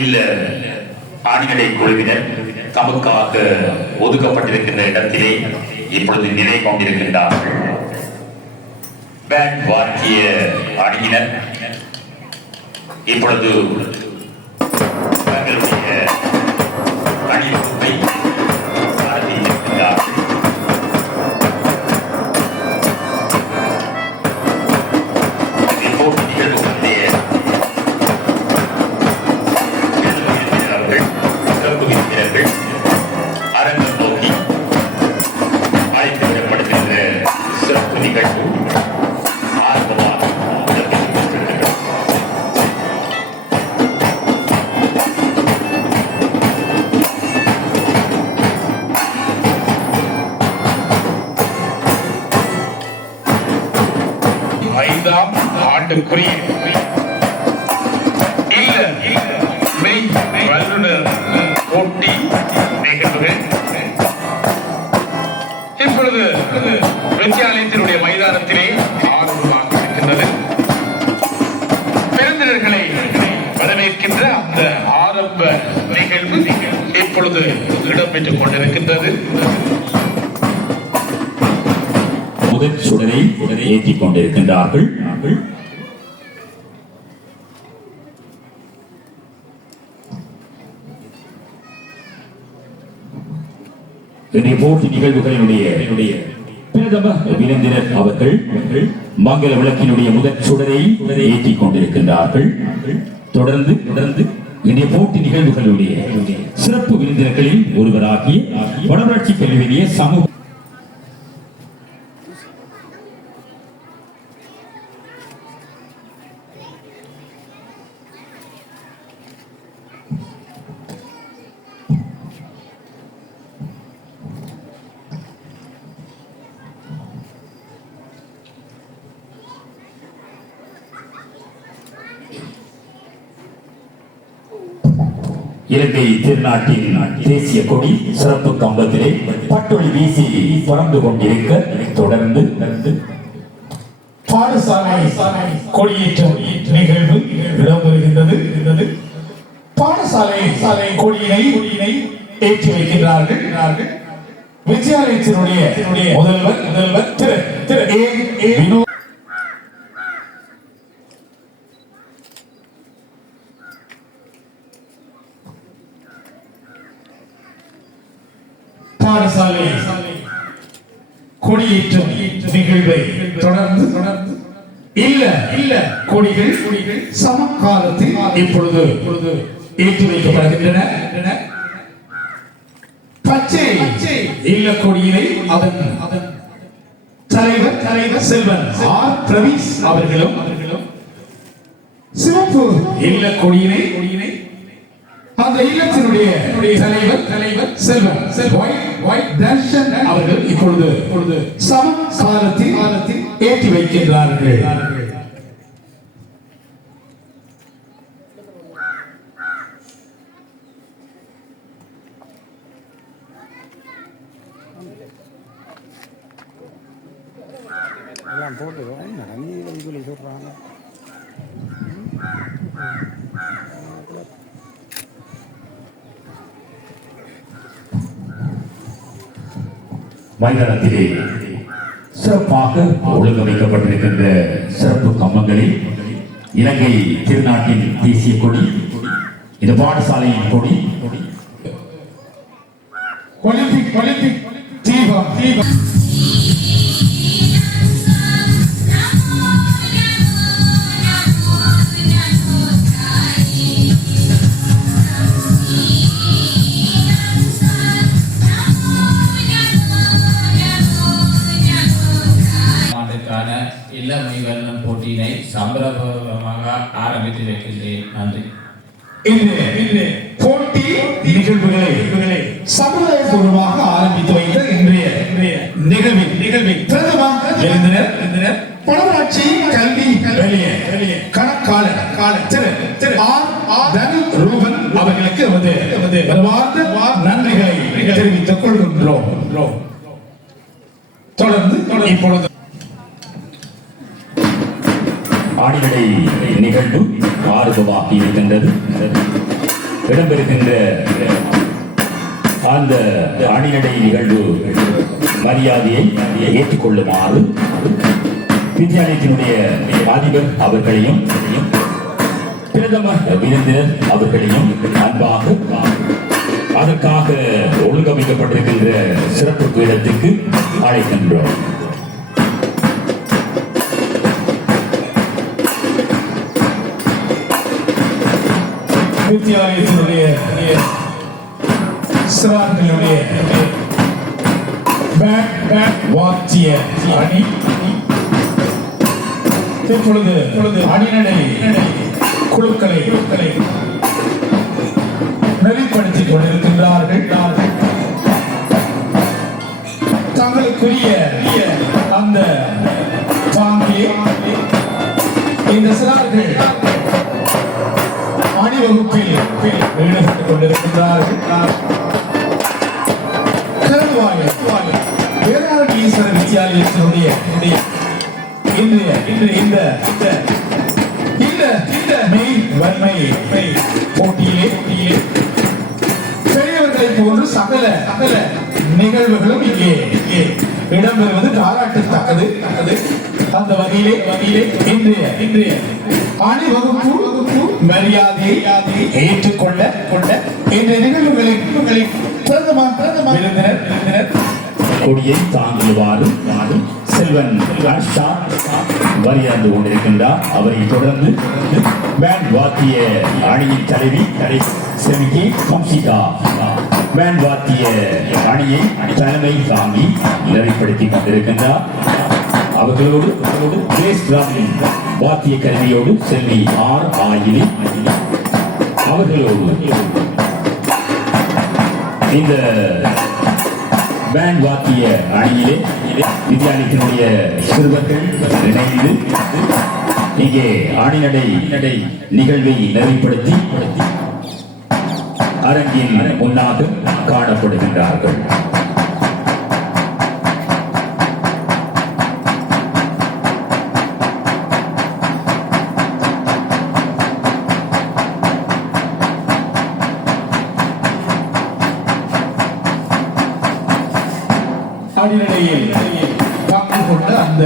இல்ல ஆணிகளை குழுவினர் தமக்காக ஒதுக்கப்பட்டிருக்கின்ற இடத்திலே இப்பொழுது நிலை கொண்டிருக்கின்றார்கள். பேண்ட் வாக்கிய அணியினர் இப்பொழுது சுடரை ஏற்றிக் கொண்டிருக்கின்றார்கள் இன்றைய போட்டி நிகழ்வுகளினுடைய பிரதம விருந்தினர் அவர்கள் மங்கள விளக்கினுடைய முதல் சுடரை ஏற்றிக் கொண்டிருக்கின்றார்கள் தொடர்ந்து தொடர்ந்து இன்றைய போட்டி நிகழ்வுகளுடைய சிறப்பு விருந்தினர்களில் ஒருவராகிய வடவளர்ச்சி கல்வியிலேயே சமூக இலங்கை தேசிய கொடி சிறப்பு கம்பத்திலே பட்டொளி வீசி பறந்து கொண்டிருக்க தொடர்ந்து பாடசாலை கொடியேற்றம் நிகழ்வு இடம்பெறுகின்றது. பாடசாலை சாலை கொடியினை கொடியினை ஏற்றி வைக்கின்றார்கள். விஜயாலயத்தினுடைய முதல்வர் முதல்வர் திரு திரு ஏ ஏ வினோ பாடசாலை கொடியேற்றம் நிகழ்வை தொடர்ந்து தொடர்ந்து இல்ல இல்ல கொடிகள் கொடிகள் சமகாலத்தில் இப்பொழுது இப்பொழுது ஏற்றி வைக்கப்படுகின்றன பச்சை இல்ல கொடியினை அதன் அதன் தலைவர் தலைவர் செல்வன் ஆர் பிரவீஸ் அவர்களும் அவர்களும் சிவப்பு இல்ல கொடியினை கொடியினை அந்த இல்லத்தினுடைய தலைவர் தலைவர் செல்வன் செல்வன். தர்ஷன் அவர்கள் இப்பொழுது இப்பொழுது சம காலத்தில் காலத்தில் ஏற்றி வைக்கின்றார்கள். எல்லாம் போட்டு நீ சொல்லி மைதானத்திலே சிறப்பாக ஒழுங்கமைக்கப்பட்டிருக்கின்ற சிறப்பு கம்பங்களில் இலங்கை திருநாட்டின் தேசிய கொடி இந்த பாடசாலையின் கொடி ஒலிம்பிக் ஒலிம்பிக் தீபம் தீபம் இப்பொழுது. ஆடிகளை நிகழ்வு ஆர்வமாக்கி இருக்கின்றது. இடம்பெறுகின்ற அந்த அணிநடை நிகழ்வு மரியாதையை ஏற்றுக்கொள்ளுமாறு வித்தியாலயத்தினுடைய அதிபர் அவர்களையும் பிரதம விருந்தினர் அவர்களையும் அன்பாக அதற்காக ஒழுங்கமைக்கப்பட்டிருக்கின்ற சிறப்பு பீடத்துக்கு அழைக்கின்றோம். வித்தியாலயத்தினுடைய சிறார்களுடைய பேக் பேக் வாத்திய அணி. இப்பொழுது இப்பொழுது அணிநடை குழுக்களை குழுக்களை நெறிப்படுத்திக் கொண்டிருக்கின்றார்கள். தங்களுக்குரிய அந்த பாங்கியை இந்த சிறார்கள் அணிவகுப்பில் ஈடுபட்டுக் கொண்டிருக்கின்றார்கள் கருவாயில் ஈஸ்வர வித்யாலயத்தினுடைய இன்றைய இன்றைய இந்த இந்த- இந்த மெய் வன்மை போட்டியிலே போட்டியிலே. பெரியவர்களை போன்று சகல சகல நிகழ்வுகளும் இங்கே இங்கே இடம்பெறுவது பாராட்டத்தக்கது தக்கது. அந்த வகையிலே வகையிலே இன்றைய இன்றைய அணிவகுப்பு மரியாதையை ஏற்றுக்கொள்ள கொண்ட இந்த நிகழ்வுகளை நிகழ்வுகளை பிரதம பிரதம விருந்தினர் விருந்தினர். கொடியை தாங்குவாறு செல்வன் ராஷ்டா வரியாந்து கொண்டிருக்கின்றார். அவரை தொடர்ந்து பேண்ட் வாத்திய அணியின் தலைவி தலை செமிகி வம்சிகா பேண்ட் வாத்திய அணியை தலைமை தாங்கி நிறைப்படுத்திக் கொண்டிருக்கின்றார். அவர்களோடு அவர்களோடு ராமின் வாத்திய கருவியோடு செல்வி ஆர் ஆயிலி அவர்களோடு. இந்த பேண்ட் வாத்திய அணியிலே வித்யாலயத்தினுடைய சிறுவர்கள் இணைந்து இங்கே அணிநடை நடை நிகழ்வை நிறைவுபடுத்தி அரங்கின் முன்னாக காணப்படுகின்றார்கள். மாநிலையை காத்து கொண்ட அந்த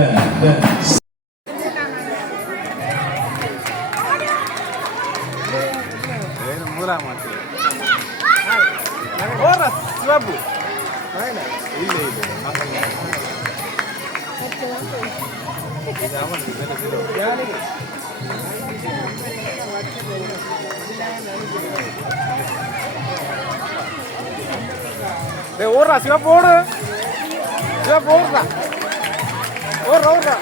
ஓடுறா சிவா போடு சிவா போடுறா ஓடுறா ஓடுறா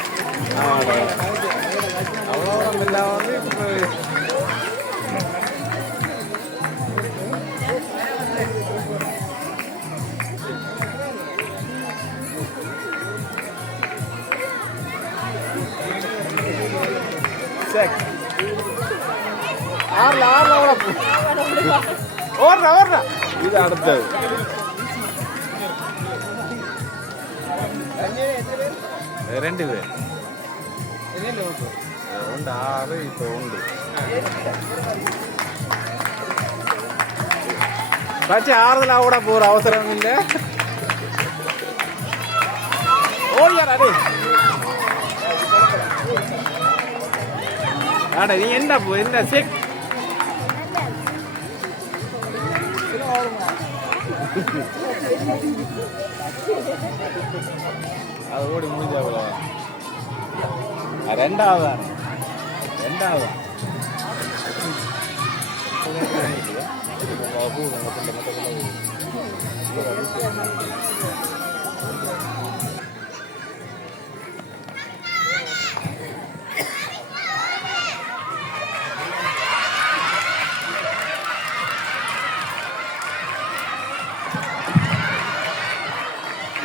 அவ்வளோ இல்லை வந்து இப்போ செக் ஆறல ஆறல ஓட ஓடுற ஓடுற இது அடுத்தது ரெண்டு பேர். உண்டு? ஆறு இப்போ உண்டு. பச்சை ஆறுதலாக கூட போகிற அவசரம் இல்லை. ஓடியாரா டேய்? ஆடா நீ என்ன என்ன செக்? அது ஓடி முடிஞ்சா அவ்வளோ ரெண்டாவது ரெண்டாவது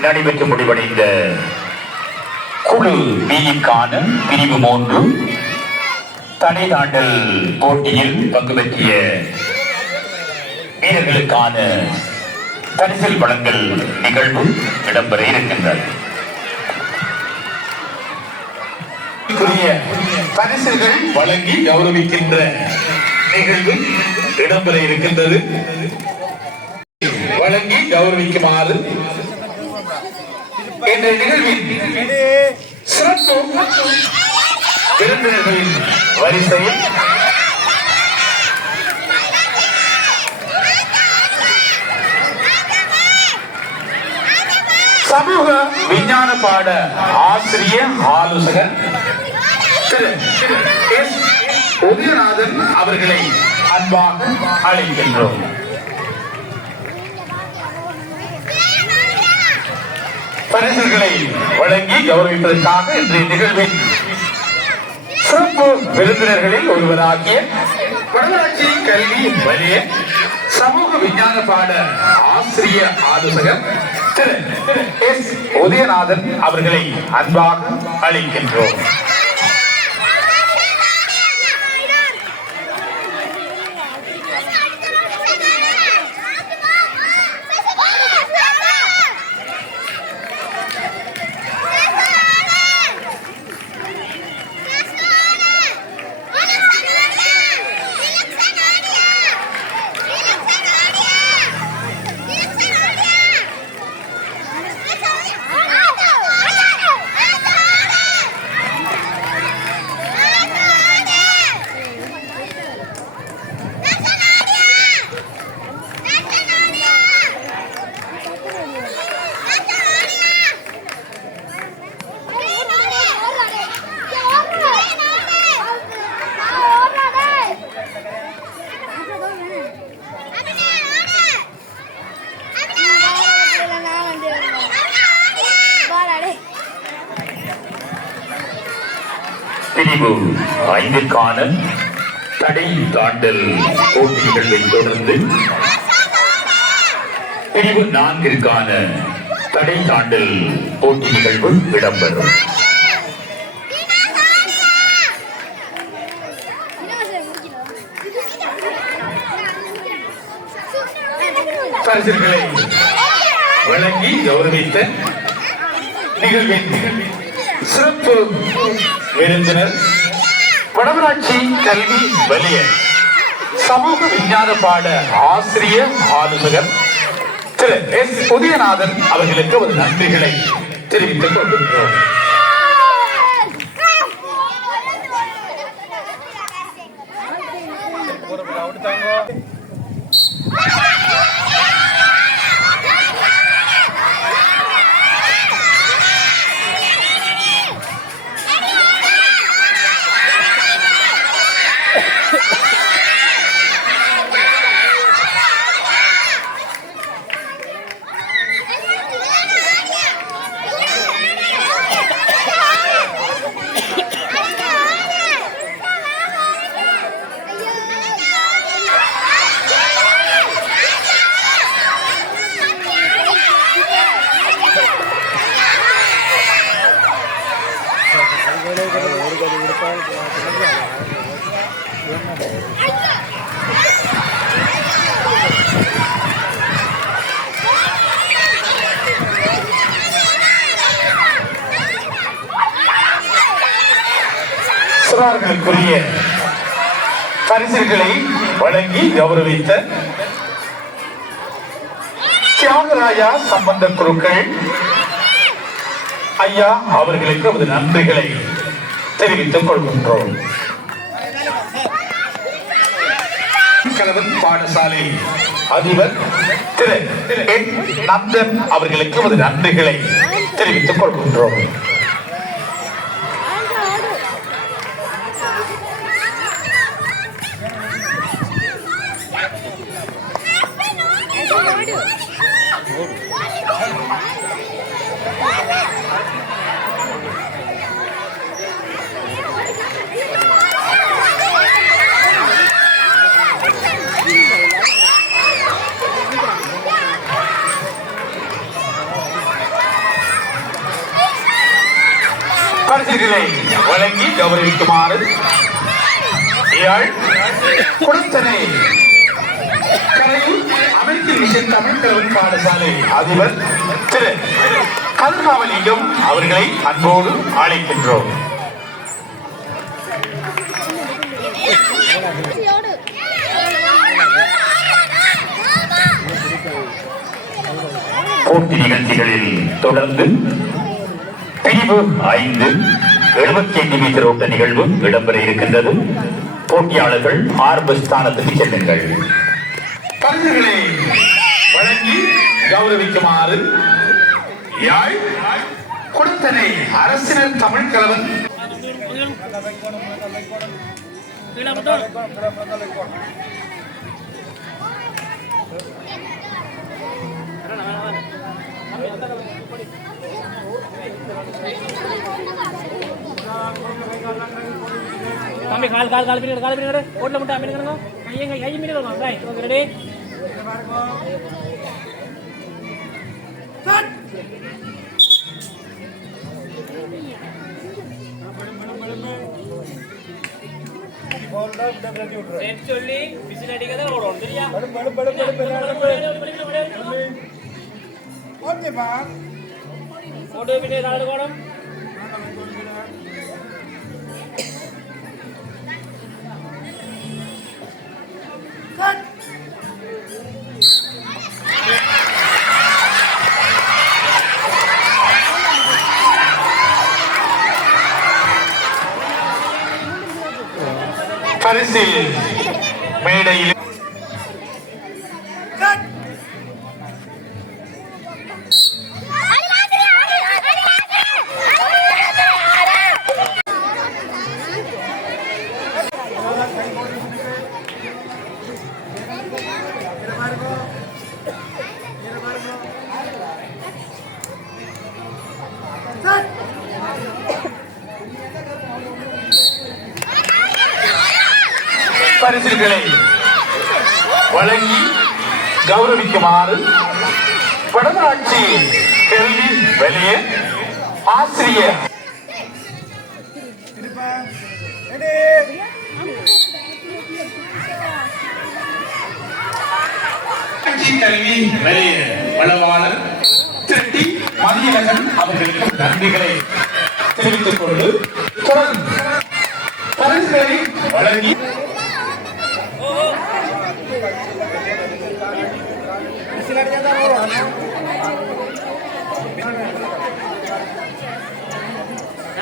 நடைபெற்று முடிவடைந்த குழு பியிற்கான பிரிவு மூன்று தடை தாண்டல் போட்டியில் பங்கு பெற்றிய வீரர்களுக்கான பரிசில் வழங்கல் நிகழ்வு இடம்பெற இருக்கின்றது. பரிசுகள் வழங்கி கௌரவிக்கின்ற நிகழ்வு இடம்பெற இருக்கின்றது. வழங்கி கௌரவிக்குமாறு இன்றைய நிகழ்வின் சிறப்பு விருந்தினர்களின் வரிசையில் சமூக விஞ்ஞான பாட ஆசிரியர் ஆலோசகர் திரு எஸ். உதயநாதன் அவர்களை அன்பாக அழைக்கின்றோம். பரிசுகளை வழங்கி கௌரவிப்பதற்காக இன்றைய நிகழ்வில் சிறப்பு விருந்தினர்களில் ஒருவராகிய வடமராட்சி கல்வி வலிய சமூக விஞ்ஞான பாட ஆசிரியர் ஆலோசகர் திரு எஸ். உதயநாதன் அவர்களை அன்பாக அழைக்கின்றோம் பிரிவு ஐந்திற்கான தடை போட்டிகளை தொடர்ந்து பிரிவு நான்கிற்கான தடை தாண்டல் போட்டி நிகழ்வு இடம்பெறும். பரிசுகளை வழங்கி கௌரவித்த நிகழ்வின் சிறப்பு விருந்தினர் வடமராட்சி கல்வி வலியன் சமூக விஞ்ஞான பாட ஆசிரியர் ஆலோசகர் திரு எஸ். உதயநாதன் அவர்களுக்கு ஒரு நன்றிகளை தெரிவித்துக் கொண்டிருக்கிறோம் சிறார்களுக்குரிய பரிசுகளை வழங்கி கௌரவித்த தியாகராயா சம்பந்த குருக்கள் ஐயா அவர்களுக்கு ஒரு நன்றிகளை தெரிவித்துக் கொள்கின்றோம். கலவன் பாடசாலை அதிபர் திரு. நந்தன் அவர்களுக்கு ஒரு நன்றிகளை தெரிவித்துக் கொள்கின்றோம். வழங்கி கௌரவிக்குமாறு குடத்தனை. அதிபர் திரு கல்காவலியும் அவர்களை அன்போடு அழைக்கின்றோம். போட்டி நிகழ்ச்சிகளில் தொடர்ந்து பிரிவு ஐந்து எழுபத்தி ஐந்து மீட்டர் ஓட்ட நிகழ்வு இடம்பெற இருக்கின்றது. போட்டியாளர்கள் ஆரம்ப ஸ்தானத்துக்கு செல்லுங்கள். பரிசுகளை வழங்கி கௌரவிக்குமாறு யாழ் கொடுத்தனை அரசினர் தமிழ் கலவன் தம்பி கால் கால் கால் பின்னாடி கால் பின்னாடி ஓட்டல மட்டும் அமீனுங்க கையை கை கை மீன் வரணும் பாய் ஓகே ரெடி சொல்லி ஓடும் சரியா ஓகேப்பா ஓட்டு பின்னே நாலு கோடம் பரிசில் மேடையில் ஆசிரியர் கல்வி வெளியே வளவாளர் திருட்டி மதியழகன் அவர்களுக்கு நன்றிகளை தெரிவித்துக் கொண்டு தொடர்ந்து பரிசுகளை வழங்கி சாமியா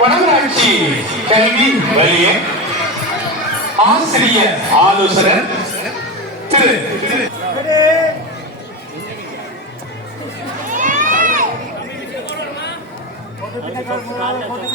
வடமராட்சி கல்வி வலிய ஆசிரியர் ஆலோசகர் திரு. ரெடி போட்டு பின்னக்கால் போறாங்க போட்டு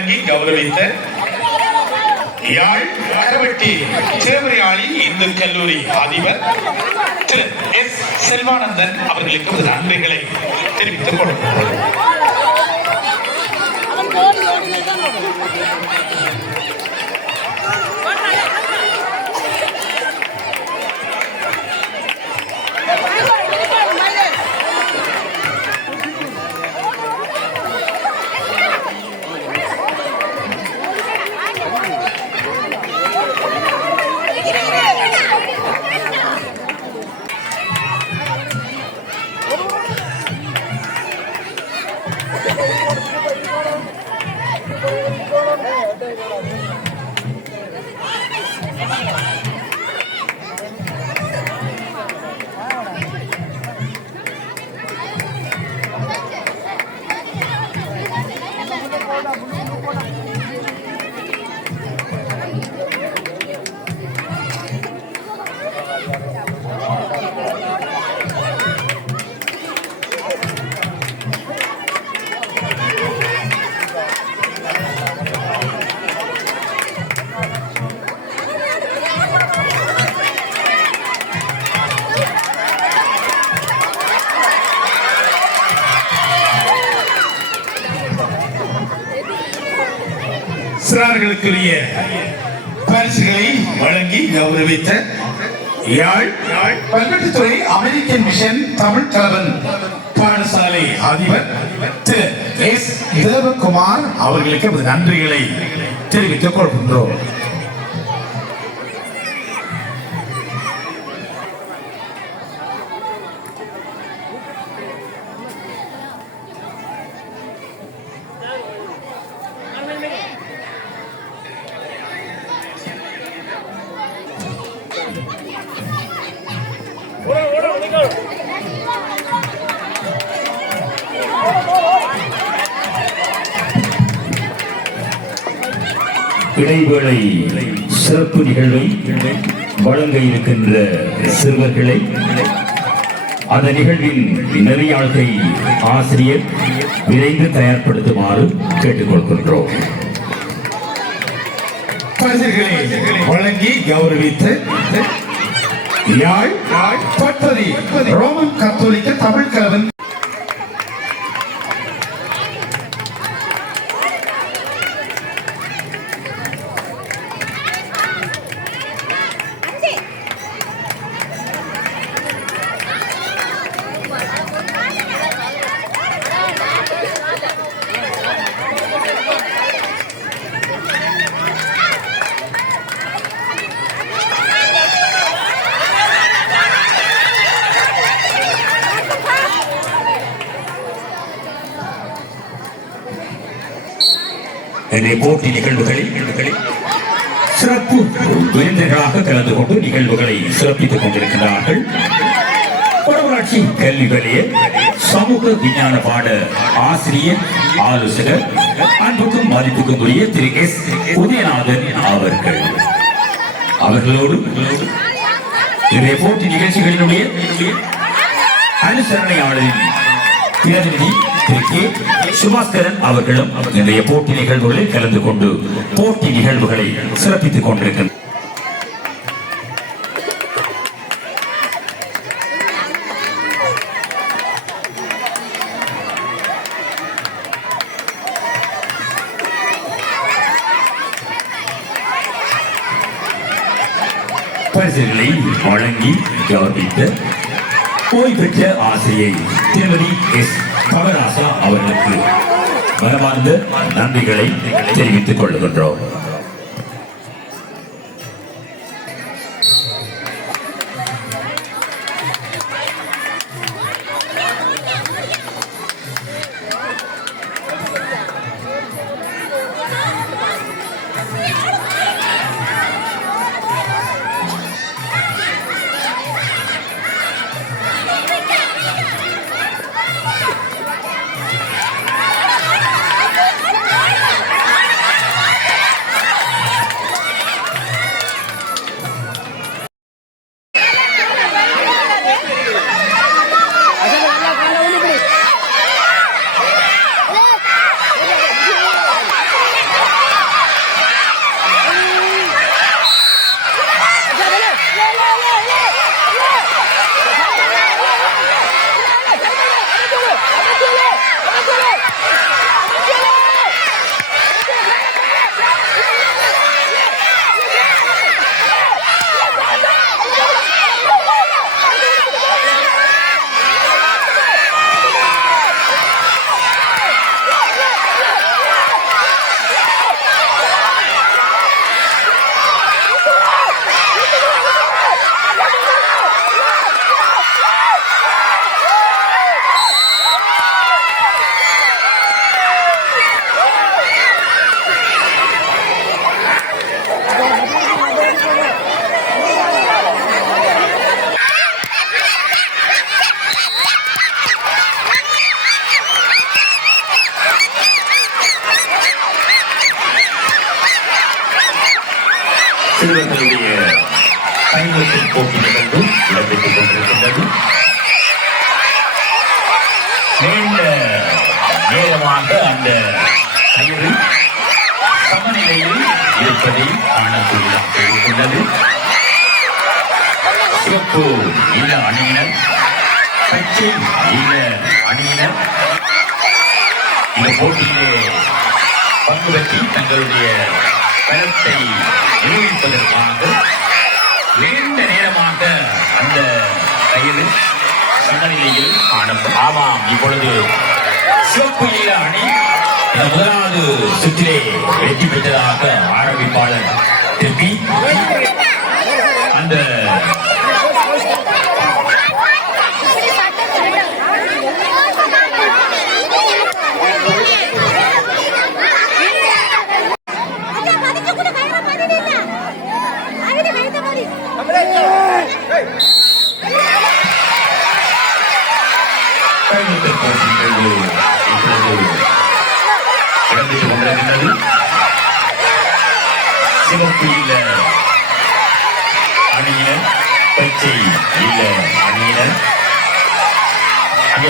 வணங்கி கௌரவித்த யாழ் கரவட்டி சேவரியாளி இந்து கல்லூரி அதிபர் திரு எஸ். செல்வானந்தன் அவர்களுக்கு நன்றிகளை தெரிவித்துக் கொள்கிறோம். கல்வெட்டுத்துறை அமெரிக்கன் மிஷன் தமிழ் கலவன். பாடசாலை அதிபர் திரு எஸ். தேவகுமார் அவர்களுக்கு நமது நன்றிகளை தெரிவித்துக் கொள்கின்றோம். சிறுவர்களை அந்த நிகழ்வின் நெறியாழ்கை ஆசிரியர் விரைந்து தயார்படுத்துமாறு கேட்டுக்கொள்கின்றோம். வழங்கி கௌரவித்து யாழ் ரோமன் கத்தோலிக்க தமிழ் கலவன் இன்றைய போட்டி நிகழ்வுகளில் சிறப்பு விருந்தினராக கலந்து கொண்டு நிகழ்வுகளை சிறப்பித்துக் கொண்டிருக்கிறார்கள். வடமராட்சி கல்வி வலைய சமூக விஞ்ஞான பாட ஆசிரியர் ஆலோசகர் அன்புக்கும் மதிப்புக்கும் உரிய திரு எஸ் உதயநாதன் அவர்கள். அவர்களோடு இன்றைய போட்டி நிகழ்ச்சிகளினுடைய அனுசரணையாளரின் பிரதிநிதி கே சுபாஸ்கரன் அவர்களும் இன்றைய போட்டி நிகழ்வுகளில் கலந்து கொண்டு போட்டி நிகழ்வுகளை சிறப்பித்துக் கொண்டிருக்கின்றனர். பரிசுகளை வழங்கி கௌரவித்த ஓய்வு பெற்ற ஆசிரியை திருமதி எஸ். கமராசா அவர்களுக்கு மனமார்ந்த நன்றிகளை தெரிவித்துக் கொள்கின்றோம். போட்டி நிகழ்வு இடம்பெற்றுக் கொண்டிருக்கின்றது நீண்ட நேரமாக அந்த கயிறு சமநிலையில் இருப்பதை காணக்கூடியதாக இருக்கின்றது சிவப்பு இல்ல அணியினர் பச்சை இல்ல அணியினர் இந்த போட்டியிலே பங்கு பெற்றி தங்களுடைய பலத்தை நிரூபிப்பதற்காக நீண்ட நேரமாக அந்த கயிறு சமநிலையில் காணப்படும். ஆமாம் இப்பொழுது சிவப்பு இல்ல அணி முதலாவது சுற்றிலே வெற்றி பெற்றதாக ஆரம்பிப்பாளர் திருப்பி அந்த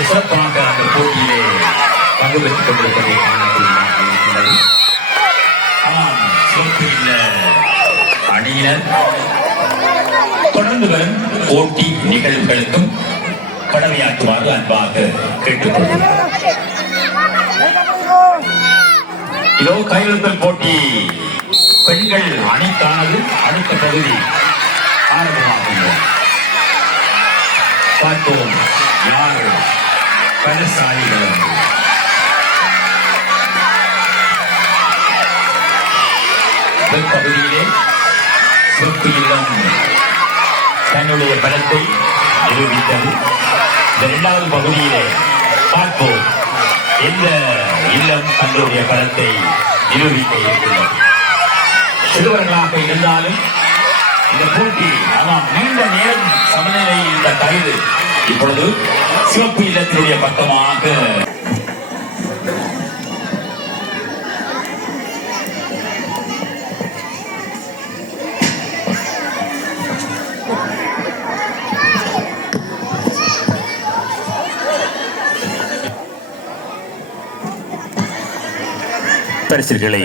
சிறப்பாக அந்த போட்டியிலே பங்கு பெற்றுக் கொண்டிருப்பதை அணியினர் தொடர்ந்து வரும் போட்டி நிகழ்வுகளுக்கும் கடமையாற்றுமாறு அன்பாக கேட்டுக்கொள்கிறேன் இதோ கையெழுத்தல் போட்டி பெண்கள் அணிக்கானது அடுத்த பகுதி ஆரம்பமாகும் பார்ப்போம் யார் பலசாலிகள் என்று. பகுதியிலே சிவப்பு இல்லம் தன்னுடைய பலத்தை நிரூபித்தது இந்த இரண்டாவது பகுதியிலே பார்ப்போம் எந்த இல்லம் தங்களுடைய பலத்தை நிரூபிக்க இருக்கிறது சிறுவர்களாக இருந்தாலும் இந்த போட்டி ஆமாம் நீண்ட நேரம் சமநிலையில் இந்த கயிறு இப்பொழுது சிவப்பு இல்லத்தினுடைய பக்கமாக. பரிசுகளை